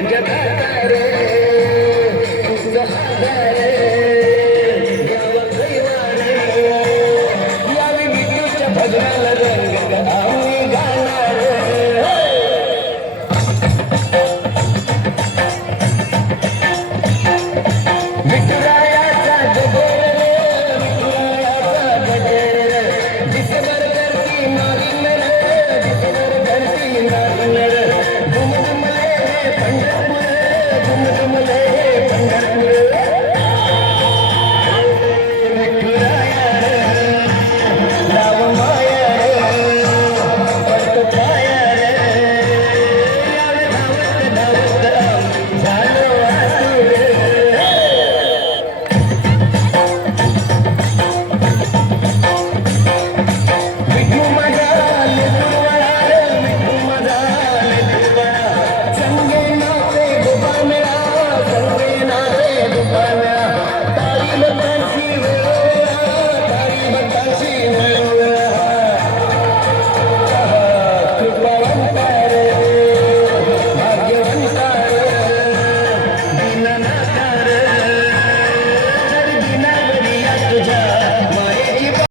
माझ्या दातारे तुझं आधारे यावं कैवारे यावी विद्युतच्या भजनाला रंग आम्ही गाणार विठुरायाचा गजर रे विठुरायाचा गजर दिसभर करती मारीन रे दिसभर करती मारीन रे दुमदुमले पंढरपूर दुमदुमले पंढरपूर विठुराया रे लाव माया रे पडतो पाया रे यावे धावत धावत झालो आतुर विठू माझा लेकरूवाळा विठू माझा लेकरूवाळा संगे नाचे गोपाळ मेळा संगे नाचे गोपाळ